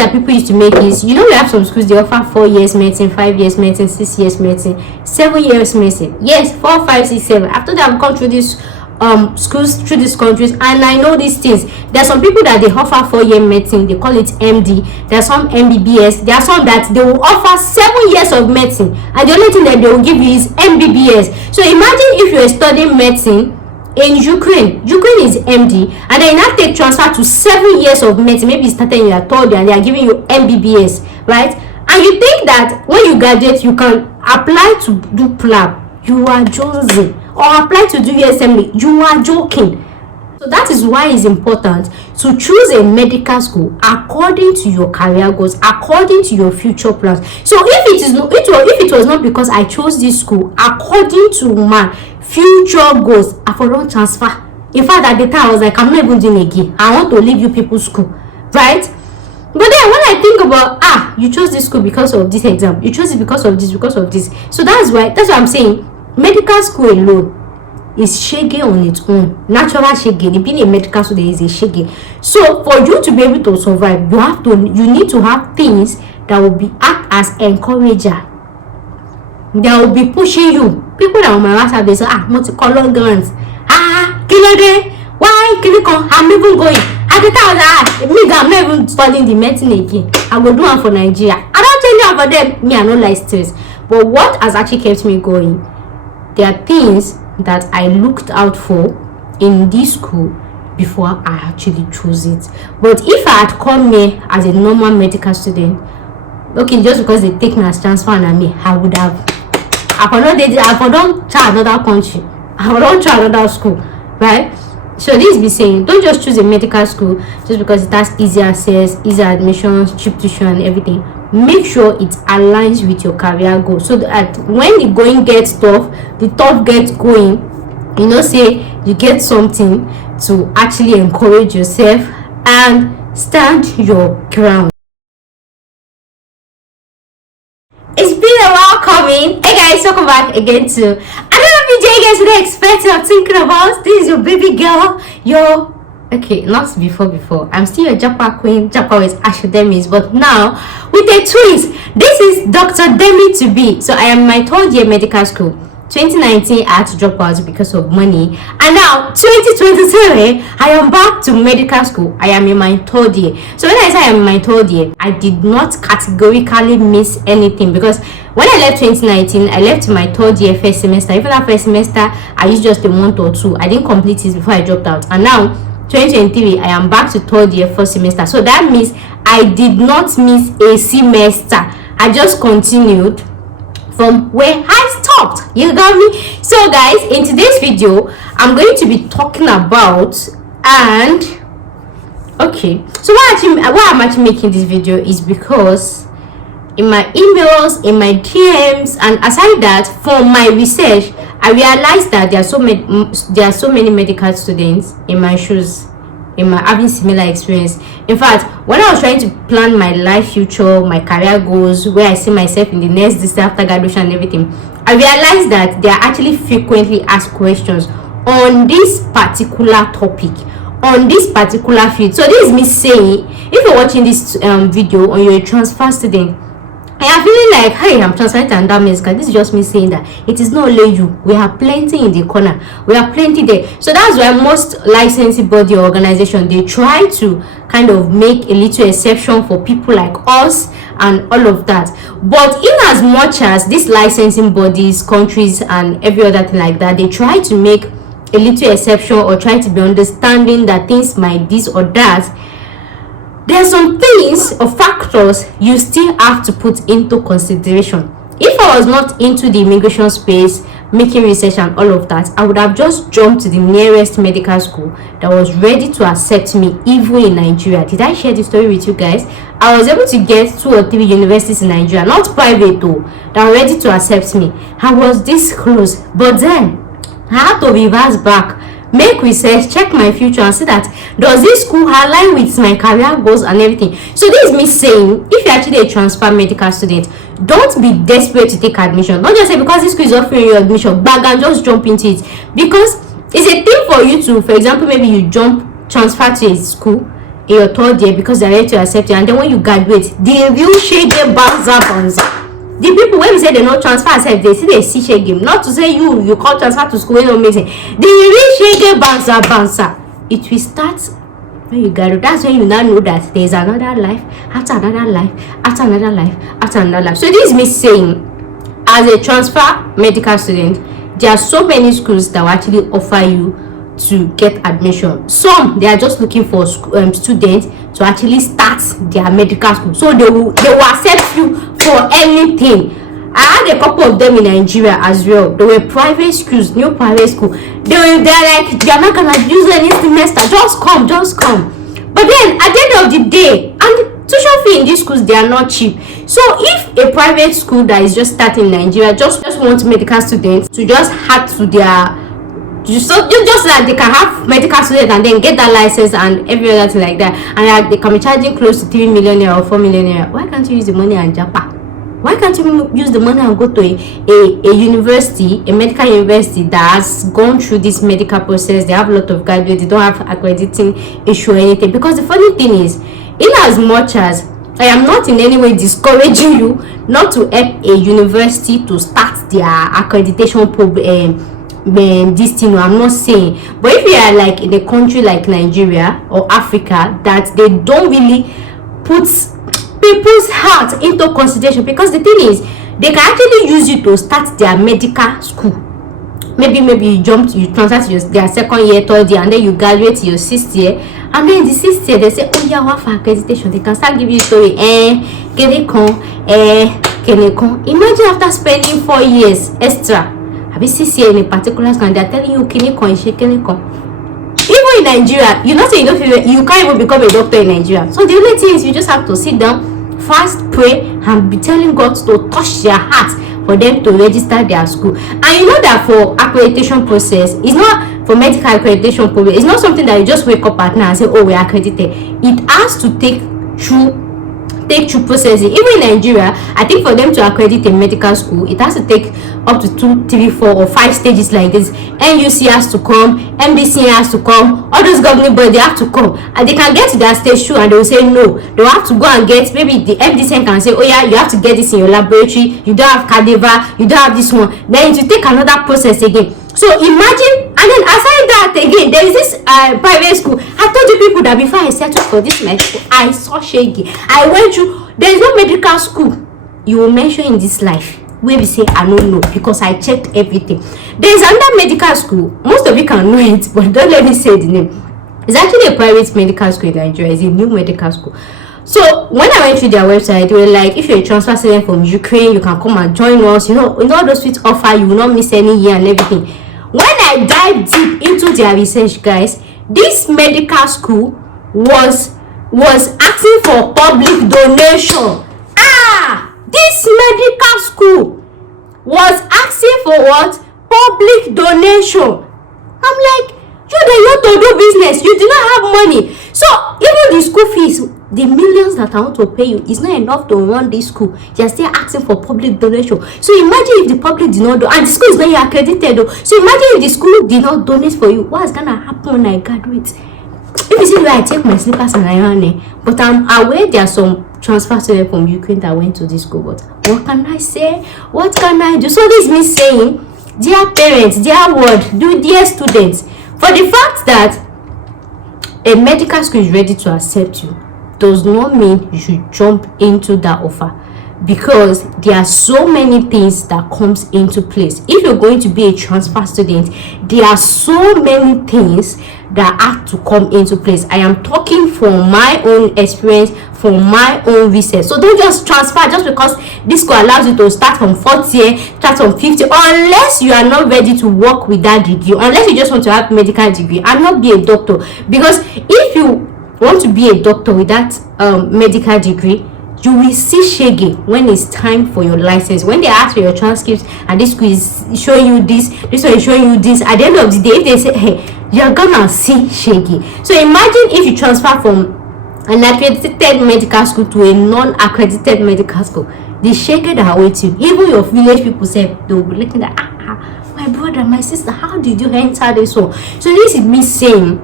that people used to make is, you know, we have some schools, they offer 4 years medicine, 5 years medicine, 6 years medicine, 7 years medicine. Yes, 4, 5, 6, 7. After that, I've gone through this schools through these countries, and I know these things. There are some people that they offer 4-year medicine, they call it MD. There are some MBBS. There are some that they will offer 7 years of medicine, and the only thing that they will give you is MBBS. So imagine if you are studying medicine in Ukraine is MD, and then you now take transfer to 7 years of medicine. Maybe you started in your 3rd year and they are giving you MBBS, right? And you think that when you graduate you can apply to do PLAB. You are jonesing. Or apply to do USMLE. You are joking. So that is why it's important to choose a medical school according to your career goals, according to your future plans. So if it was not because I chose this school according to my future goals, I for don't transfer. In fact, at the time I was like, I'm not even doing again. I want to leave you people's school, right? But then when I think about, you chose this school because of this exam, you chose it because of this. So that's why I'm saying medical school alone is shaggy on its own. Natural shaggy. Being a medical student is a shaggy. So for you to be able to survive, you need to have things that will be act as encourager. That will be pushing you. People that on my WhatsApp, they say, multicolor grants. Kilode, why Kiliko? I'm even going. At the time, I'm not even studying the medicine again. I will do one for Nigeria. I don't tell you about them. Me, I don't like stress. But what has actually kept me going? There are things that I looked out for in this school before I actually chose it. But if I had come here as a normal medical student, okay, just because they take me as transfer and me, I would have. I don't try another country. I don't try another school, right? So this be saying, don't just choose a medical school just because it has easy access, easy admissions, cheap tuition, and everything. Make sure it aligns with your career goal, so that when the going gets tough, the tough gets going, you know, say you get something to actually encourage yourself and stand your ground. It's been a while coming. Hey guys, welcome back again to another video. You guys are expecting or thinking about. This is your baby girl, okay, not before. I'm still a Japa queen. Japa is Ashodemis, but now with the twins. This is Dr. Demi to be. So I am my 3rd year medical school. 2019 I had to drop out because of money, and now 2023 I am back to medical school. I am in my 3rd year. So when I say I am in my 3rd year, I did not categorically miss anything, because when I left 2019, I left my 3rd year 1st semester. Even that 1st semester I used just a month or 2. I didn't complete it before I dropped out, and now 2023 I am back to 3rd year 1st semester. So that means I did not miss a semester. I just continued from where I stopped. You got me? So guys, in today's video I'm going to be talking about, and okay, so why I'm actually making this video is because in my emails, in my DMs, and aside that, for my research, I realized that there are so many medical students in my shoes, having similar experience. In fact, when I was trying to plan my life future, my career goals, where I see myself in the next distance after graduation and everything, I realized that there are actually frequently asked questions on this particular topic, on this particular field. So this is me saying, if you're watching this video and you're a transfer student, I am feeling like, hey, I'm transferring to another medical. This is just me saying that it is not only you. We have plenty in the corner. We have plenty there. So that's why most licensing body or organization, they try to kind of make a little exception for people like us and all of that. But in as much as these licensing bodies, countries, and every other thing like that, they try to make a little exception or try to be understanding that things might this or that, there are some things or factors you still have to put into consideration. If I was not into the immigration space, making research and all of that, I would have just jumped to the nearest medical school that was ready to accept me, even in Nigeria. Did I share this story with you guys? I was able to get 2 or 3 universities in Nigeria, not private though, that were ready to accept me. I was this close, but then I had to reverse back, make research, check my future, and see that does this school align with my career goals and everything. So this is me saying, if you're actually a transfer medical student, don't be desperate to take admission. Don't just say because this school is offering you admission, bag and just jump into it, because it's a thing for you to, for example, maybe you transfer to a school in your third year because they're ready to accept you, and then when you graduate, the real shege banza. The people when we say they no transfer accept, they see they see shege. Not to say you can't transfer to school, no make sense. The real shege banza. It will start when you graduate. That's when you now know that there's another life after another life after another life after another life. So this is me saying, as a transfer medical student, there are so many schools that will actually offer you to get admission. Some they are just looking for students to actually start their medical school, so they will accept you for anything. I had a couple of them in Nigeria as well. They were private schools, new private school. They're like, they're not gonna use any semester, just come. But then at the end of the day, and tuition fee in these schools, they are not cheap. So if a private school that is just starting in Nigeria just wants medical students to just add to their, just like they can have medical students and then get that license and every other thing like that, and they can be charging close to 3 million naira or 4 million naira, why can't you use the money and japa? Why can't you use the money and go to a university, a medical university that has gone through this medical process? They have a lot of graduates, they don't have accrediting issue or anything. Because the funny thing is, in as much as I am not in any way discouraging you not to help a university to start their accreditation program, this thing, I'm not saying, but if you are like in a country like Nigeria or Africa that they don't really put people's heart into consideration, because the thing is, they can actually use you to start their medical school. Maybe you transfer to their second year, third year, and then you graduate to your 6th year, and then in the 6th year they say, oh yeah, what for accreditation? They can start giving you story, imagine after spending 4 years extra, have you 6 years in a particular school, and they're telling you even in Nigeria, you know, say you can't even become a doctor in Nigeria. So the only thing is, you just have to sit down, fast, pray, and be telling God to touch their heart for them to register their school. And you know that for accreditation process, it's not for medical accreditation process, it's not something that you just wake up at night and say, oh, we're accredited. It has to take through processing. Even in Nigeria, I think for them to accredit a medical school, it has to take up to 2, 3, 4, or 5 stages like this. NUC has to come, MBC has to come, all those governing bodies, they have to come, and they can get to that stage 2 and they will say no. They will have to go and get, maybe the MDC can say, oh yeah, you have to get this in your laboratory, you don't have cadaver, you don't have this one, then it will take another process again. So imagine, and then aside that again, there is this private school. I told you people that before I settled for this medical, I saw shaggy. I went through, there is no medical school you will mention in this life where we say I don't know, because I checked everything. There is another medical school, most of you can know it, but don't let me say the name. It's actually a private medical school in Nigeria. It's a new medical school. So when I went through their website, they were like, if you're a transfer student from Ukraine, you can come and join us. You know all those sweet offer, you will not miss any year and everything. When I dived deep into their research, guys, this medical school was asking for public donation. This medical school was asking for what? Public donation. I'm like, you want to do business, you do not have money. So even the school fees, the millions that I want to pay you is not enough to run this school. You're still asking for public donation. So imagine if the public did not do, and the school is very accredited though. So imagine if the school did not donate for you. What's gonna happen when I graduate? If you see where I take my slippers and I run it, but I'm aware there are some transfer students from Ukraine that went to this school. But what can I say? What can I do? So this means saying, dear parents, dear world, dear students, for the fact that a medical school is ready to accept you does not mean you should jump into that offer, because there are so many things that comes into place. If you're going to be a transfer student, there are so many things that have to come into place. I am talking from my own experience, from my own research. So don't just transfer just because this school allows you to start from 4th year, start from 50th, unless you are not ready to work with that degree, unless you just want to have medical degree and not be a doctor. Because if you want to be a doctor with that medical degree, you will see shaggy when it's time for your license. When they ask for your transcripts and this school is showing you this one is showing you this, at the end of the day, if they say, hey, you're gonna see shaggy. So imagine if you transfer from an accredited medical school to a non-accredited medical school, the shaggy that awaits you. Even your village people say, they will be looking at, my brother, my sister, how did you enter this one? So this is me saying,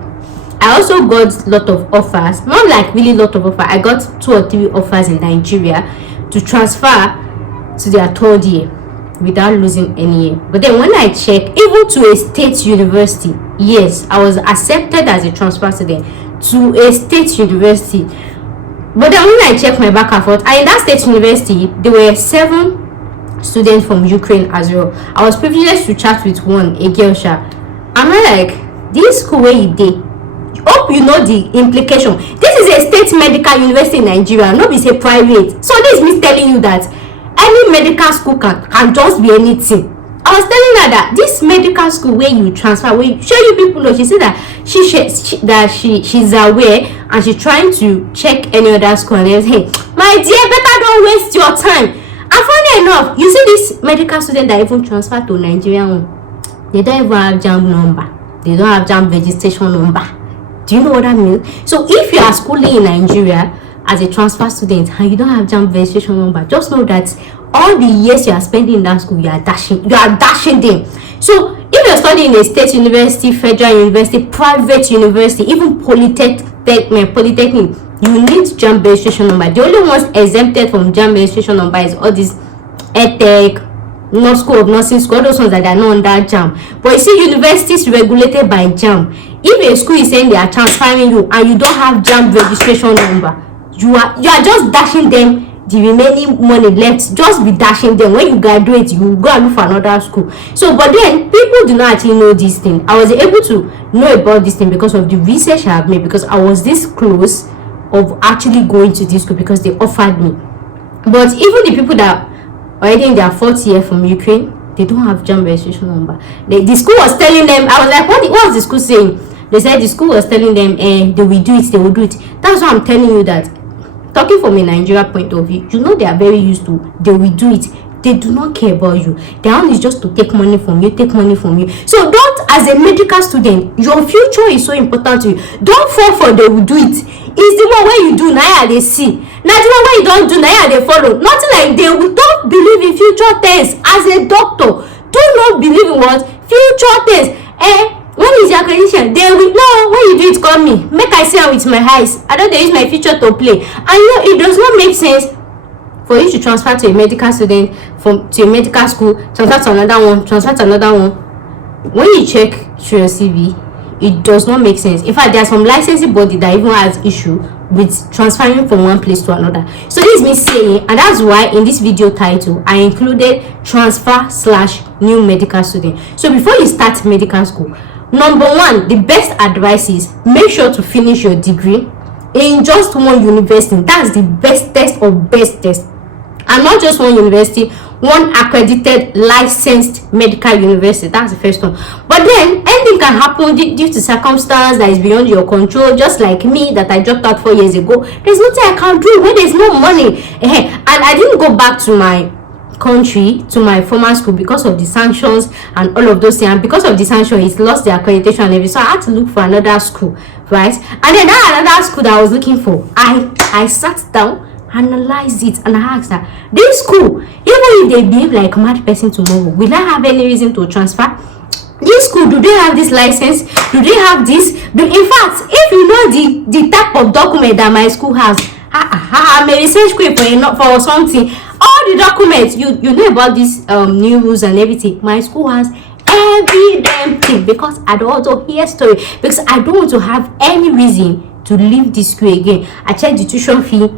I also got a lot of offers, not like really lot of offers. I got 2 or 3 offers in Nigeria to transfer to their 3rd year without losing any year. But then when I check, even to a state university, yes, I was accepted as a transfer student to a state university. But then when I check my back and forth, and in that state university, there were 7 students from Ukraine as well. I was privileged to chat with one, a girl. I'm like, this school where you did, hope you know the implication. This is a state medical university in Nigeria, not be say private. So this is me telling you that any medical school can just be anything. I was telling her that this medical school where you transfer, where show you people know, she said that she's aware and she's trying to check any other school, and hey, my dear, better don't waste your time. And funny enough, you see this medical student that even transfer to Nigeria, they don't even have JAMB number, they don't have JAMB registration number. Do you know what I mean? So if you are schooling in Nigeria as a transfer student and you don't have JAMB registration number, just know that all the years you are spending in that school, you are dashing them. So if you're studying in a state university, federal university, private university, even polytechnic, you need JAMB registration number. The only ones exempted from JAMB registration number is all these EdTech, North School of Nursing School, all those ones that are not under JAMB. But you see, universities regulated by JAMB. If a school is saying they are transferring you and you don't have JAMB registration number, you are just dashing them the remaining money left. Just be dashing them. When you graduate, you go and look for another school. So, but then people do not actually know this thing. I was able to know about this thing because of the research I have made, because I was this close of actually going to this school because they offered me. But even the people that are already in their 4th year from Ukraine, they don't have JAMB registration number. The school was telling them, I was like, what was the school saying? They said the school was telling them, they will do it, they will do it. That's why I'm telling you that, talking from a Nigeria point of view, you know they are very used to, they will do it. They do not care about you. Their own is just to take money from you, So don't, as a medical student, your future is so important to you. Don't fall for they will do it. It's the one where you do, now they see. Now the one where you don't do, now they follow. Nothing like they will. Don't believe in future things. As a doctor, do not believe in what? Future things. When is your accreditation? They will know. When you do it, call me. Make I see with my eyes. I don't use my future to play. And you know, it does not make sense for you to transfer to a medical student to a medical school, transfer to another one. When you check through your CV, it does not make sense. In fact, there are some licensing body that even has issue with transferring from one place to another. So this is me saying, and that's why in this video title I included transfer/new medical student. So before you start medical school, number 1, the best advice is make sure to finish your degree in just one university. That's the best test of best test. And not just one university, one accredited licensed medical university. That's the first one. But then anything can happen due to circumstance that is beyond your control. Just like me, that I dropped out 4 years ago, there's nothing I can do when there's no money. And I didn't go back to my country, to my former school, because of the sanctions and all of those things. And because of the sanctions, it lost the accreditation and everything. So I had to look for another school, right? And then that another school that I was looking for, I sat down, analyzed it, and I asked her, this school, even if they behave like a mad person tomorrow, will I have any reason to transfer? This school, do they have this license? Do they have this? In fact, if you know the type of document that my school has, I'm a research group for something. All the documents, you know about this new rules and everything. My school has every damn thing, because I don't want to hear story, because I don't want to have any reason to leave this school again. I checked the tuition fee,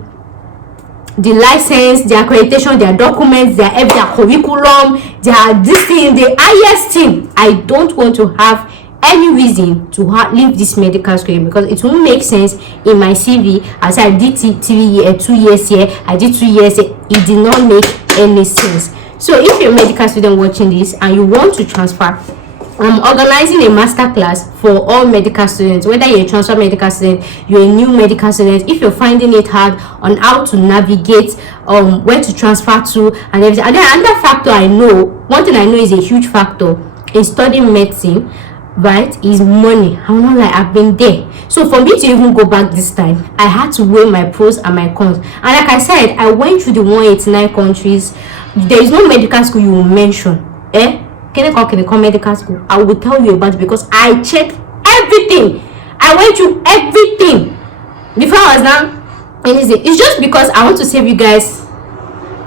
the license, the accreditation, their documents, their curriculum, their this thing, the highest thing. I don't want to have any reason to leave this medical school, because it won't make sense in my CV. As I did 2 years here, I did 2 years here. It did not make any sense. So if you're a medical student watching this and you want to transfer, I'm organizing a masterclass for all medical students, whether you're a transfer medical student, you're a new medical student. If you're finding it hard on how to navigate where to transfer to and everything. And then another factor one thing I know is a huge factor in studying medicine, right, is money. I'm not like, I've been there. So for me to even go back this time, I had to weigh my pros and my cons. And like I said, I went through the 189 countries. There is no medical school you will mention, Can I call medical school, I will tell you about it, because I checked everything. I went through everything before I was now. It's just because I want to save you guys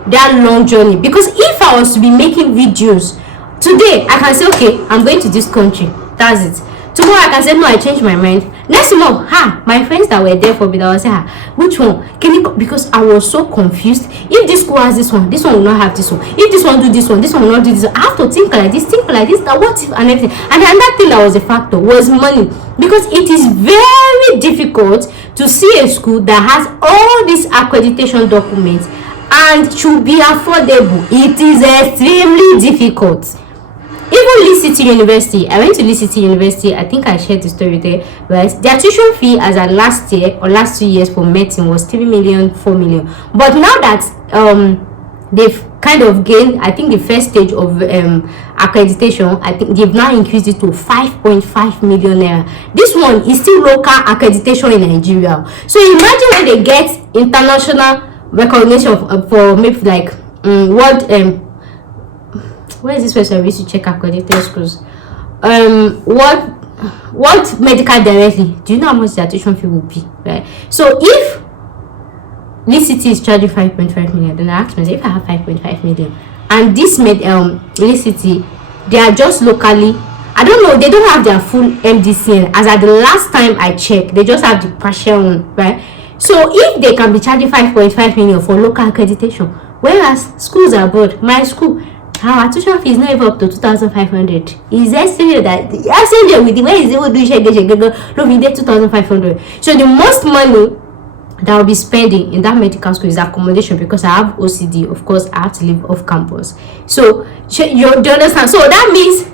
that long journey. Because if I was to be making videos today, I can say, okay, I'm going to this country, that's it. Tomorrow I can say, no, I changed my mind. Next month, my friends that were there for me, that will say, which one can you? Because I was so confused. If this school has this one will not have this one. If this one do this one will not do this one. I have to think like this, that what if, and everything. And another thing that was a factor was money, because it is very difficult to see a school that has all these accreditation documents and should be affordable. It is extremely difficult. Even Lee City University, I went to Lee City University. I think I shared the story there, right? Their tuition fee as at last year or last 2 years for medicine was 3 million, 4 million. But now that they've kind of gained, I think, the first stage of accreditation, I think they've now increased it to 5.5 million naira. This one is still local accreditation in Nigeria. So imagine when they get international recognition for maybe like world where is this place I used to check accredited schools? What medical directly? Do you know how much the tuition fee will be? Right. So if this city is charging 5.5 million, then I ask myself, if I have 5.5 million and this this city, they are just locally, I don't know, they don't have their full MDCN. As at the last time I checked, they just have the partial one, right? So if they can be charging 5.5 million for local accreditation, whereas schools abroad, my school, our tuition fee is not even up to 2,500. Is estimated that I said there with the way is able to share 2,500. So the most money that I'll be spending in that medical school is accommodation, because I have OCD. Of course, I have to live off campus. So you understand? So that means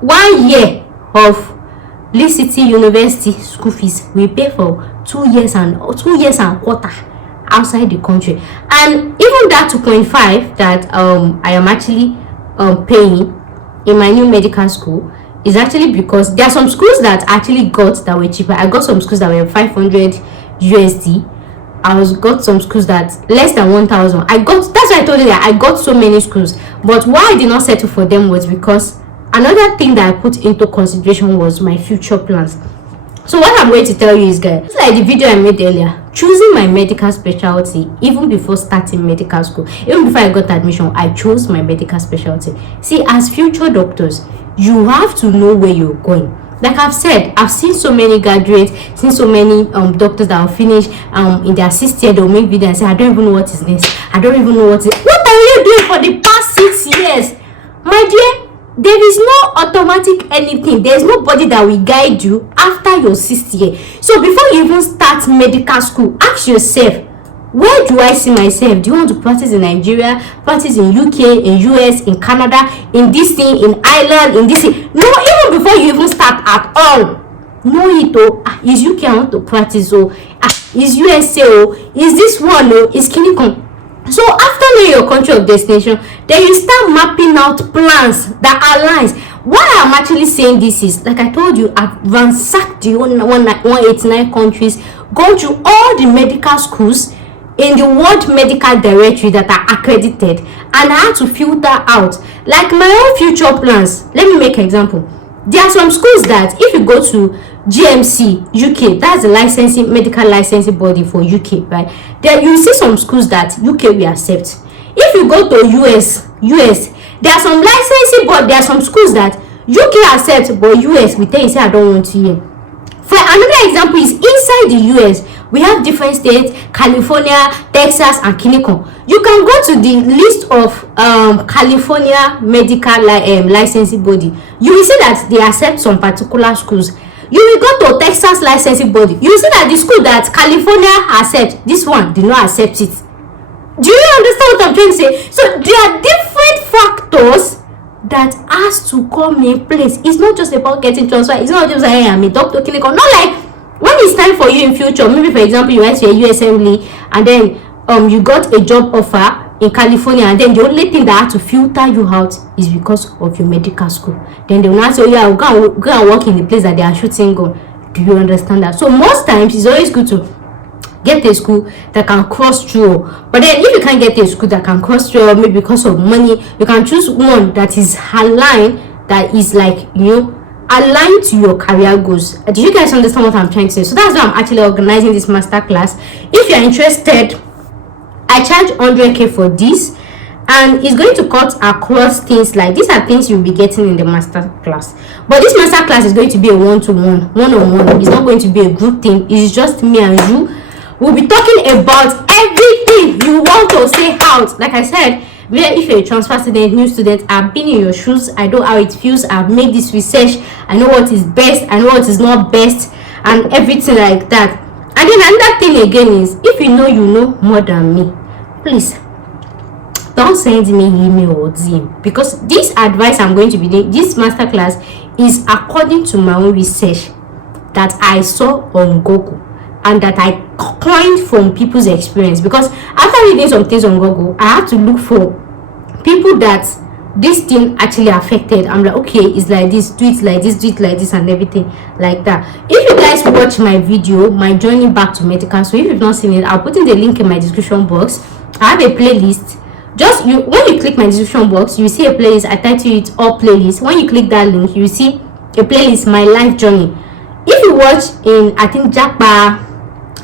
1 year of Lee City University school fees we pay for 2 years and a quarter outside the country. And even that 2.5 that I am actually paying in my new medical school is actually because there are some schools that actually got that were cheaper. I got some schools that were 500 USD. got some schools that less than 1,000. That's why I told you that I got so many schools. But why I did not settle for them was because another thing that I put into consideration was my future plans. So what I'm going to tell you is, guys, it's like the video I made earlier, choosing my medical specialty. Even before starting medical school, even before I got admission, I chose my medical specialty. See, as future doctors, you have to know where you're going. Like I've said, I've seen so many graduates, seen so many doctors that will finish in their 6th year, they'll make video and say, I don't even know what is this, I don't even know what are you doing for the past 6 years? My dear, there is no automatic anything. There's nobody that will guide you after your 6th year. So before you even start medical school, ask yourself, where do I see myself? Do you want to practice in Nigeria, practice in UK, in US, in Canada, in this thing, in Ireland, in this thing? No, even before you even start at all, know it. Is UK I want to practice? Is USA? Is this one? Is Kinikon? So after knowing your country of destination, then you start mapping out plans that aligns. Why I'm actually saying this is, like I told you, I've ransacked the 189 countries, gone through all the medical schools in the World Medical Directory that are accredited, and I had to filter out like my own future plans. Let me make an example. There are some schools that if you go to GMC UK, that's the medical licensing body for UK, right? There you see some schools that UK will accept. If you go to US, there are some licensing, but there are some schools that UK accepts, but US will tell you, say I don't want to hear. For another example is inside the US, we have different states, California, Texas, and Kinikon. You can go to the list of California medical licensing body. You will see that they accept some particular schools. You will go to Texas licensing body. You will see that the school that California accepts, this one did not accept it. Do you understand what I'm trying to say? So there are different factors that has to come in place. It's not just about getting transfer. It's not just like, hey, I'm a doctor, clinical. Not like when it's time for you in future, maybe for example you went to a USMLE and then you got a job offer in California, and then the only thing that had to filter you out is because of your medical school. Then they will not say, oh yeah, go and work in the place that they are shooting gun. Do you understand that? So most times it's always good to get a school that can cross through. But then if you can't get a school that can cross through, maybe because of money, you can choose one that is aligned, that is like, you know, aligned to your career goals. Do you guys understand what I'm trying to say? So that's why I'm actually organizing this masterclass. If you're interested, I charge 100k for this, and it's going to cut across things like these are things you'll be getting in the master class. But this master class is going to be a one-to-one, one-on-one. It's not going to be a group thing. It's just me and you. We'll be talking about everything you want to say out. Like I said, if you're a transfer student, new student, I've been in your shoes. I know how it feels. I've made this research. I know what is best. I know what is not best, and everything like that. And then another thing again is, if you know more than me, please don't send me email or DM, because this advice I'm going to be doing, this masterclass, is according to my own research that I saw on Google and that I coined from people's experience. Because after reading some things on Google, I have to look for people that this thing actually affected. I'm like, okay, it's like this, do it like this, do it like this, and everything like that. If you guys watch my video, my journey back to medical, so if you've not seen it, I'll put in the link in my description box. I have a playlist. Just when you click my description box, you see a playlist. I title it all playlists. When you click that link, you see a playlist, my life journey. If you watch in, I think, Japa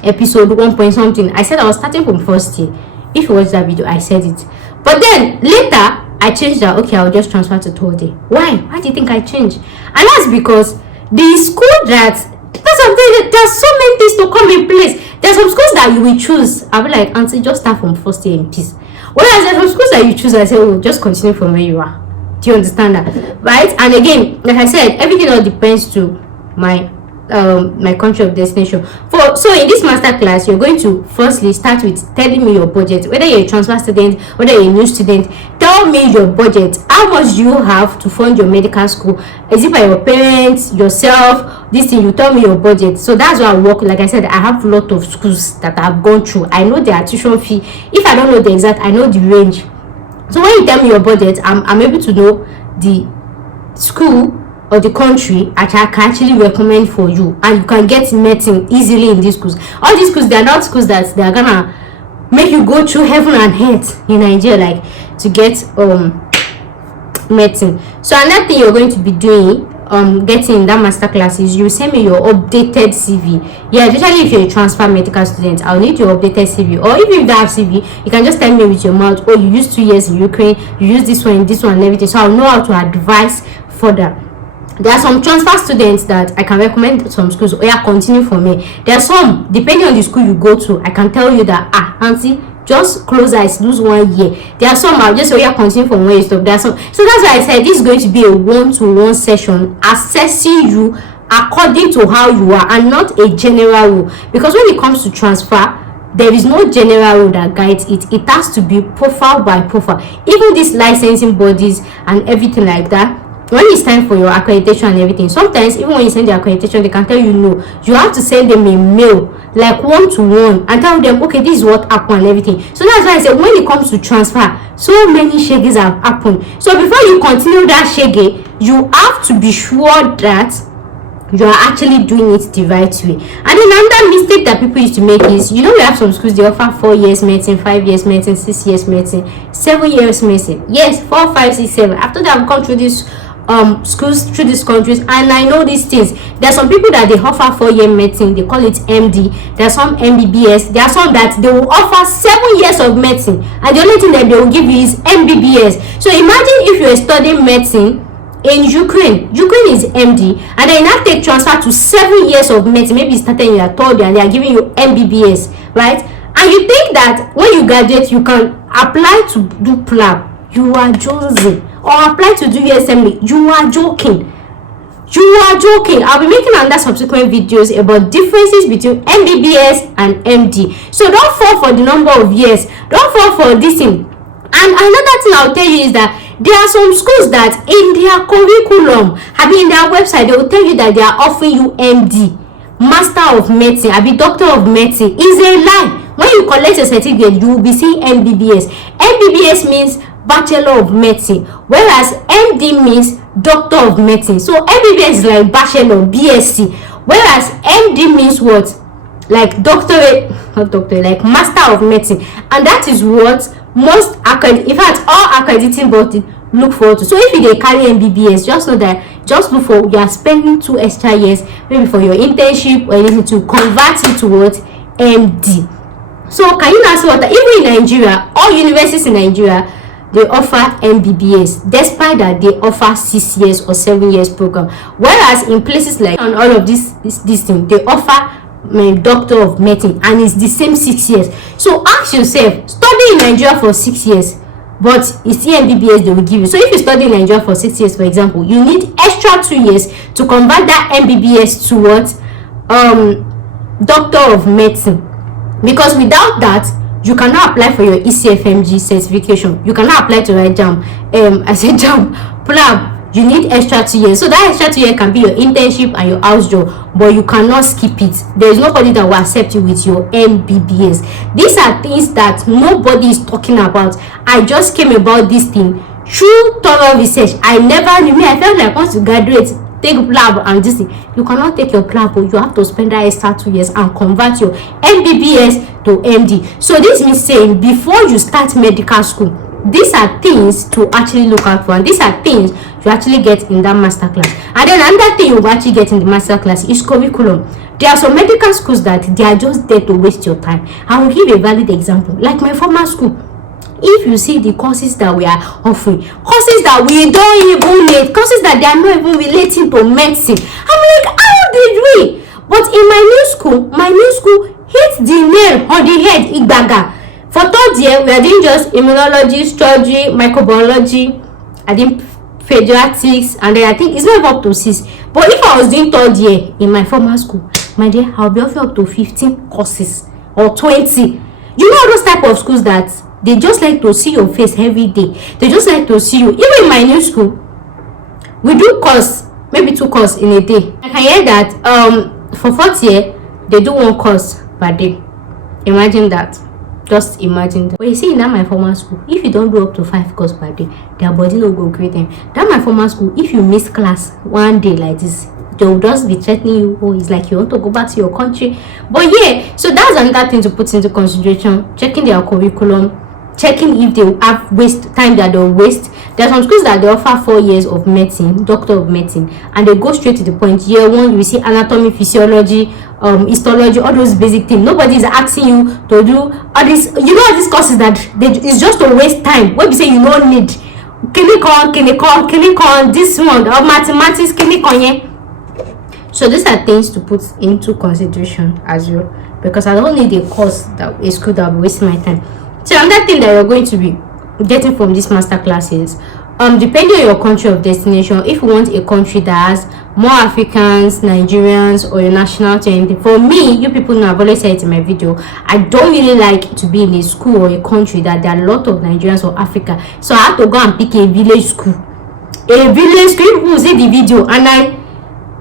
episode 1 point something, I said I was starting from first year. If you watch that video, I said it. But then later I changed that. Okay, I'll just transfer to third year. Why do you think I changed? And that's because the school that there's so many things to come in place. There's some schools that you will choose, I'll be like, Auntie, just start from first year in peace. Whereas there's some schools that you choose, I say, oh, just continue from where you are. Do you understand that? Right? And again, like I said, everything all depends to my country of destination. So in this master class, you're going to firstly start with telling me your budget. Whether you're a transfer student, whether you're a new student, tell me your budget. How much do you have to fund your medical school? Is it by your parents, yourself? This thing, you tell me your budget. So that's why I work. Like I said, I have a lot of schools that I've gone through. I know their tuition fee. If I don't know the exact, I know the range. So when you tell me your budget, I'm able to know the school or the country I can actually recommend for you, and you can get medicine easily in these schools. All these schools, they are not schools that they are gonna make you go through heaven and earth in Nigeria, like to get medicine. So another thing you're going to be doing getting that master class is you send me your updated CV. Yeah, especially if you're a transfer medical student, I'll need your updated CV. Or if you don't have CV, you can just tell me with your mouth, oh, you used 2 years in Ukraine, you use this one and everything. So I'll know how to advise further. There are some transfer students that I can recommend some schools. Oh yeah, continue for me. There are some, depending on the school you go to, I can tell you that auntie, just close eyes, lose 1 year. There are some I'll just say, oh yeah, continue from where you stop. There are some, so that's why I said this is going to be a one-to-one session, assessing you according to how you are and not a general rule. Because when it comes to transfer, there is no general rule that guides it. It has to be profile by profile. Even these licensing bodies and everything like that, when it's time for your accreditation and everything, sometimes even when you send the accreditation, they can tell you no, you have to send them a mail, like one-to-one, and tell them, okay, this is what happened and everything. So that's why I said, when it comes to transfer, so many shages have happened. So before you continue that shege, you have to be sure that you are actually doing it the right way. And then another mistake that people used to make is, we have some schools, they offer 4 years medicine, 5 years medicine, 6 years medicine, 7 years medicine. Yes, 4, 5, 6, 7. After that, I've gone through this schools through these countries, and I know these things. There are some people that they offer 4-year medicine, they call it MD. There are some MBBS. There are some that they will offer 7 years of medicine, and the only thing that they will give you is MBBS. So imagine if you are studying medicine in Ukraine is MD, and then you now take transfer to 7 years of medicine. Maybe you started in your third year and they are giving you MBBS, right? And you think that when you graduate you can apply to do PLAB. You are joking. Or apply to do USMLE. You are joking. I'll be making another subsequent videos about differences between MBBS and MD. So don't fall for the number of years. Don't fall for this thing. And another thing I'll tell you is that there are some schools that in their curriculum, in their website, they will tell you that they are offering you MD, Master of Medicine, Doctor of Medicine. Is a lie. When you collect a certificate, you will be seeing MBBS. MBBS means Bachelor of Medicine, whereas MD means Doctor of Medicine. So MBBS is like Bachelor, BSc, whereas MD means what? Like doctorate, not doctorate, like Master of Medicine. And that is what most in fact all accrediting bodies look forward to. So if you dey carry MBBS, just know that just look for, you are spending 2 extra years maybe for your internship or anything to convert it to what, MD. So can you now see what, even in Nigeria, all universities in Nigeria, they offer MBBS, despite that they offer 6 years or 7 years program. Whereas in places like on all of this thing, they offer doctor of medicine, and it's the same 6 years. So ask yourself, study in Nigeria for 6 years, but it's the MBBS they will give you. So if you study in Nigeria for 6 years, for example, you need extra 2 years to convert that MBBS to what, doctor of medicine, because without that you cannot apply for your ECFMG certification. You cannot apply to write JAMB. I said JAMB, PLAB. You need extra 2 years. So that extra 2 years can be your internship and your house job, but you cannot skip it. There is nobody that will accept you with your MBBS. These are things that nobody is talking about. I just came about this thing through thorough research. I never knew. I felt like once you graduate, take PLAB and this thing. You cannot take your PLAB, but you have to spend that extra 2 years and convert your MBBS to MD. So this means saying before you start medical school, these are things to actually look out for, and these are things you actually get in that masterclass. And then another thing you actually get in the masterclass is curriculum. There are some medical schools that they are just there to waste your time. I will give a valid example, like my former school. If you see the courses that we are offering, courses that we don't even need, courses that they are not even relating to medicine, I'm like, how did we? But in my new school hit the nail on the head, igbaga. For 3rd year, we are doing just immunology, surgery, microbiology, I think pediatrics, and then I think it's not up to 6. But if I was doing 3rd year in my former school, my dear, I'll be offering up to 15 courses or 20. You know those type of schools that they just like to see your face every day. They just like to see you. Even in my new school, we do course, maybe 2 courses in a day. I can hear that for 4th year, they do 1 course per day. Imagine that. Just imagine that. But you see, in that my former school, if you don't do up to 5 courses per day, their body no go great them. That my former school, if you miss class 1 day like this, they'll just be threatening you. Oh, it's like you want to go back to your country. But yeah, so that's another thing to put into consideration. Checking their curriculum, checking if they have waste time that they'll waste. There are some schools that they offer 4 years of medicine, doctor of medicine, and they go straight to the point. Year 1, you see anatomy, physiology, histology, all those basic things. Nobody is asking you to do all this. You know, all these courses that it's just to waste time. When we say you don't need clinical, this one, or mathematics, clinical, yeah. So these are things to put into consideration as well, because I don't need a course that a school that will waste my time. So another thing that you're going to be getting from this master classes, depending on your country of destination, if you want a country that has more Africans, Nigerians, or your nationality. For me, you people know, I've always said it in my video, I don't really like to be in a school or a country that there are a lot of Nigerians or Africa. So I have to go and pick a village school. A village school, people will see the video, and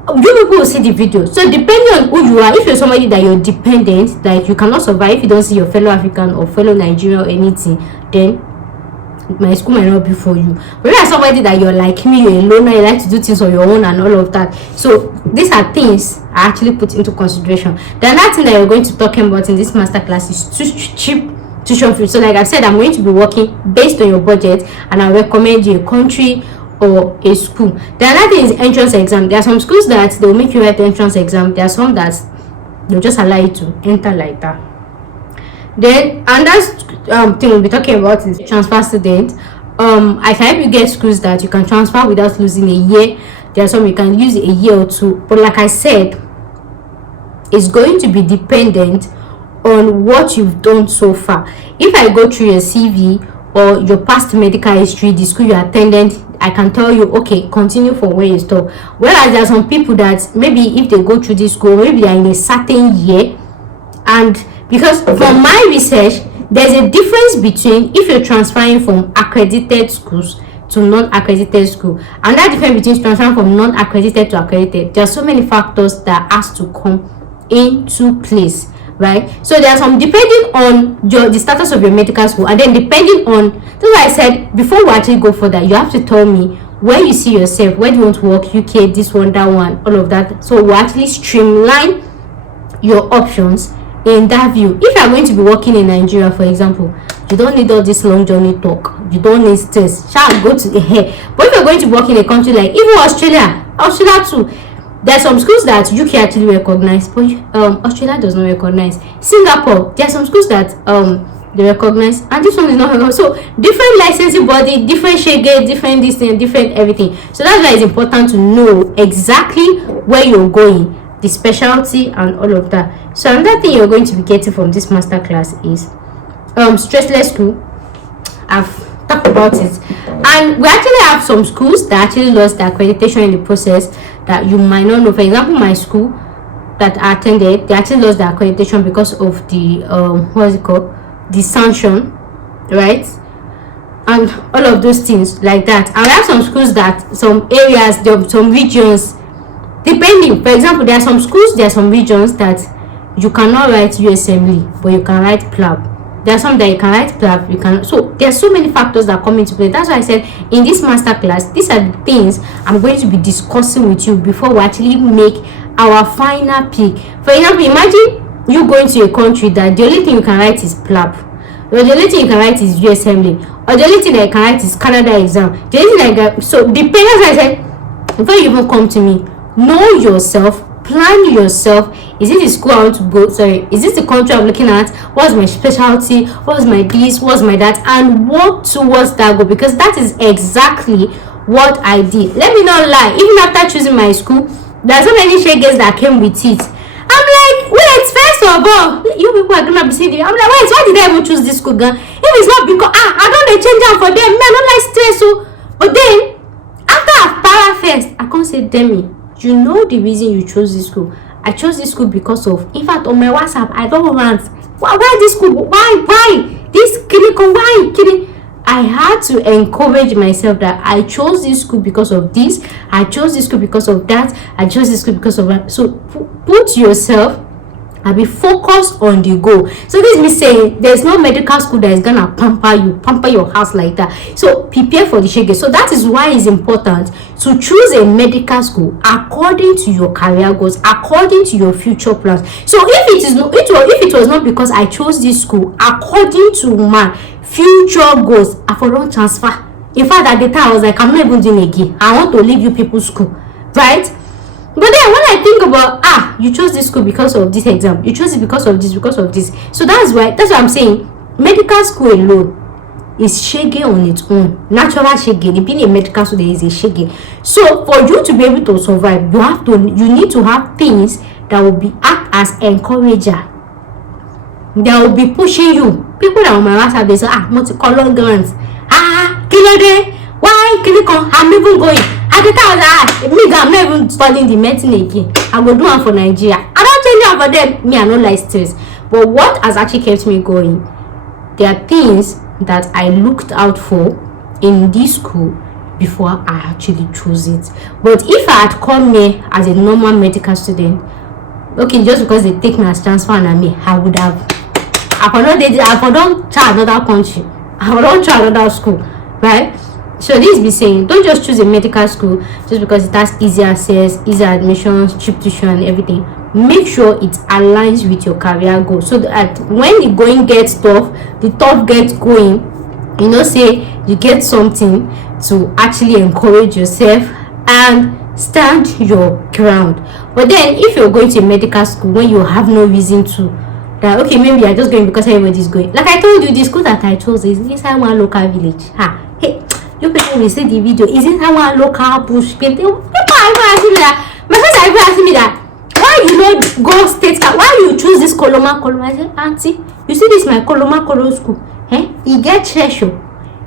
you people will see the video. So depending on who you are, if you're somebody that you're dependent, like you cannot survive if you don't see your fellow African or fellow Nigerian or anything, then my school might not be for you. But if you're somebody that you're like me, you're alone, you like to do things on your own and all of that, so these are things I actually put into consideration. The other thing that you're going to talk about in this masterclass is cheap tuition fees. So like I said, I'm going to be working based on your budget, and I recommend you a country or a school. The other thing is entrance exam. There are some schools that they'll make you write the entrance exam. There are some that they'll just allow you to enter like that. Then another thing we'll be talking about is transfer student. I can help you get schools that you can transfer without losing a year. There are some you can use a year or 2, but like I said, it's going to be dependent on what you've done so far. If I go through your CV or your past medical history, the school you attended, I can tell you, okay, continue from where you stop. Whereas there are some people that maybe if they go through this school, maybe they are in a certain year, and because from my research, there's a difference between if you're transferring from accredited schools to non-accredited school, and that difference between transferring from non-accredited to accredited, there are so many factors that has to come into place, right? So there are some depending on the status of your medical school, and then depending on, that's why I said before we actually go further, you have to tell me where you see yourself, where do you want to work, UK, this one, that one, all of that. So we'll actually streamline your options in that view. If you are going to be working in Nigeria, for example, you don't need all this long journey talk, you don't need stress, shall go to the hair. But if you're going to work in a country like even Australia too, there are some schools that UK actually recognize, but Australia does not recognize. Singapore, there are some schools that they recognize, and this one is not recognized. So different licensing body, different shege, different this thing, different everything. So that's why it's important to know exactly where you're going, the specialty and all of that. So another thing you're going to be getting from this masterclass is stressless school. I've talked about it, and we actually have some schools that actually lost their accreditation in the process that you might not know. For example, my school that I attended, they actually lost their accreditation because of the what's it called, the sanction, right? And all of those things like that. And we have some schools that some areas, some regions, depending. For example, there are some schools, there are some regions that you cannot write USMLE, but you can write PLAB. There are some that you can write PLAB, you can. So there are so many factors that come into play. That's why I said in this masterclass, these are the things I'm going to be discussing with you before we actually make our final pick. For example, imagine you going to a country that the only thing you can write is PLAB, or the only thing you can write is USMLE, or the only thing that you can write is Canada exam. The only thing like so depending, as I said, before you even come to me, know yourself, plan yourself. Is it the school I want to go? Sorry, is this the country I'm looking at? What's my specialty? What's my this? What's my that? And work towards that goal, because that is exactly what I did. Let me not lie. Even after choosing my school, there are so many shagers that came with it. I'm like, wait, first of all, you people are gonna be saying, I'm like, wait, why did I even choose this school, girl? If it's not because I don't change out for them, man, I don't like stress. So, but then after I've para first, I can't say, Demi, you know the reason you chose this school. I chose this school because of, in fact, on my WhatsApp, I don't want, why this school? Why this clinical? Why kidding? I had to encourage myself that I chose this school because of this, I chose this school because of that, I chose this school because of that. So put yourself and be focused on the goal. So this means saying there's no medical school that is gonna pamper your house like that. So prepare for the shege. So that is why it's important to choose a medical school according to your career goals, according to your future plans. So if it was not because I chose this school according to my future goals, I for don't transfer. In fact, at the time I was like, I'm not even doing again. I want to leave you people's school, right? But then when I think about, you chose this school because of this exam, you chose it because of this. So that's why I'm saying medical school alone is shege on its own. Natural shege. Being a medical school, there is a shege. So for you to be able to survive, you need to have things that will be act as encourager. That will be pushing you. People that on my WhatsApp, they say, multicolor grants. Kilode, why clinical? I'm even going. At the time, I'm not even studying the medicine again. I will do one for Nigeria. I don't change it for them. Me, I don't like stress. But what has actually kept me going, there are things that I looked out for in this school before I actually chose it. But if I had come here as a normal medical student, okay, just because they take me as transfer and I would have, I don't try another country. I don't try another school, right? So this be saying, don't just choose a medical school just because it has easy access, easy admissions, cheap tuition and everything. Make sure it aligns with your career goal, so that when the going gets tough, the tough gets going, say you get something to actually encourage yourself and stand your ground. But then if you're going to a medical school when you have no reason to, that okay, maybe you're just going because everybody's going. Like I told you, the school that I chose is inside one local village. Hey, you people will see the video. Is it one local bush? People are asking me that. My friends are even asking me that. Why you not go state? Why you choose this Koloma? I said, Auntie, you see this my Koloma school? He get treasure.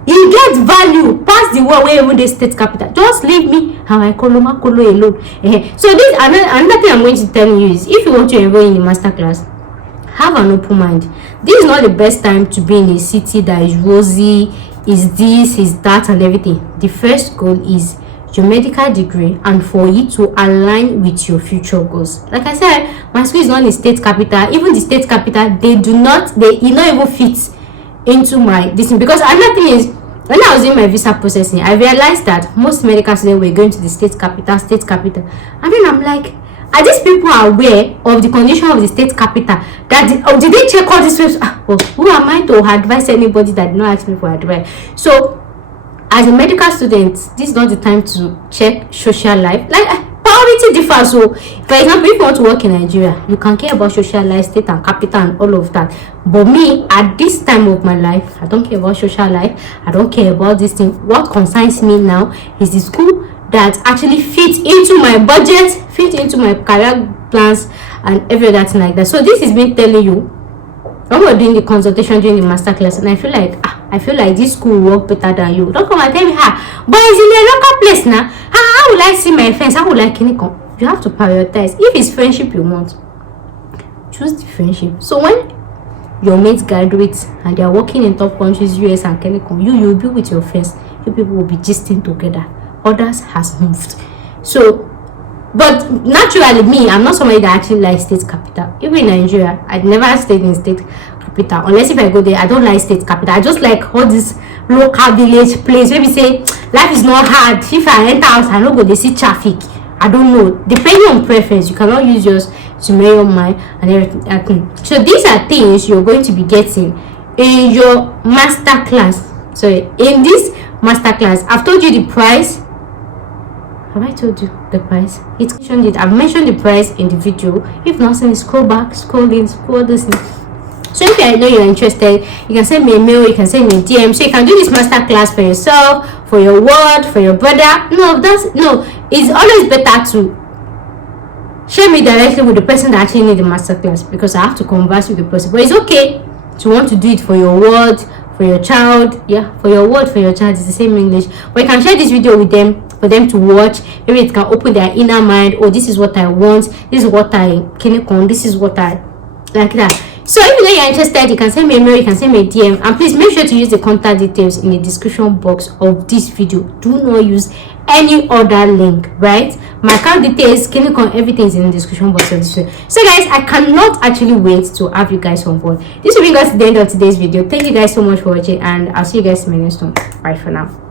He get value past the one where even the state capital. Just leave me and my Koloma alone. So this another thing I'm going to tell you is, if you want to enroll in the masterclass, have an open mind. This is not the best time to be in a city that is rosy, is this, is that, and everything. The first goal is your medical degree, and for it to align with your future goals. Like I said, my school is not in the state capital. Even the state capital, it not even fit into my this thing. Because another thing is, when I was doing my visa processing, I realized that most medical students were going to the state capital, and then I'm like, Are these people aware of the condition of the state capital? Did they check all these ways? Who am I to advise anybody that did not ask me for advice? So as a medical student, this is not the time to check social life. Like, priority differs. So for example, if you want to work in Nigeria, you can care about social life, state and capital and all of that. But me, at this time of my life, I don't care about social life. I don't care about this thing. What concerns me now is the school that actually fits into my budget, fits into my career plans and every other thing like that. So this is me telling you, when we're doing the consultation, during the masterclass, and I feel like this school will work better than you. Don't come and tell me, but it's in a local place now. How will I see my friends? How will I clinical? You have to prioritize. If it's friendship you want, choose the friendship. So when your mates graduate and they are working in top countries, US and clinical, you'll be with your friends. You people will be gisting together. Others has moved. So, but naturally, me, I'm not somebody that actually likes state capital. Even in Nigeria, I'd never stayed in state capital unless if I go there. I don't like state capital. I just like all this local village place. Maybe say life is not hard. If I enter house, I don't go. They see traffic. I don't know. Depending on preference, you cannot use yours to make your mind and everything. So these are things you're going to be getting in your master class. So in this master class, I've told you the price. Have I told you the price? I've mentioned the price in the video. If not, then scroll back, scroll in, scroll this in. So if I know you're interested, you can send me a mail, you can send me a DM. So you can do this master class for yourself, for your ward, for your brother. It's always better to share me directly with the person that actually need the master class, because I have to converse with the person. But it's okay to want to do it for your ward, for your child. Yeah, for your word, for your child, it's the same English. But you can share this video with them for them to watch. Maybe it can open their inner mind. Oh, this is what I want, this is what I can on, this is what I like that. So if you know you're interested, you can send me a mail, you can send me a DM, and please make sure to use the contact details in the description box of this video. Do not use any other link, right? My account details, clinic on, everything is in the description box of this video. So guys, I cannot actually wait to have you guys on board. This will bring us to the end of today's video. Thank you guys so much for watching, and I'll see you guys in my next one. Bye for now.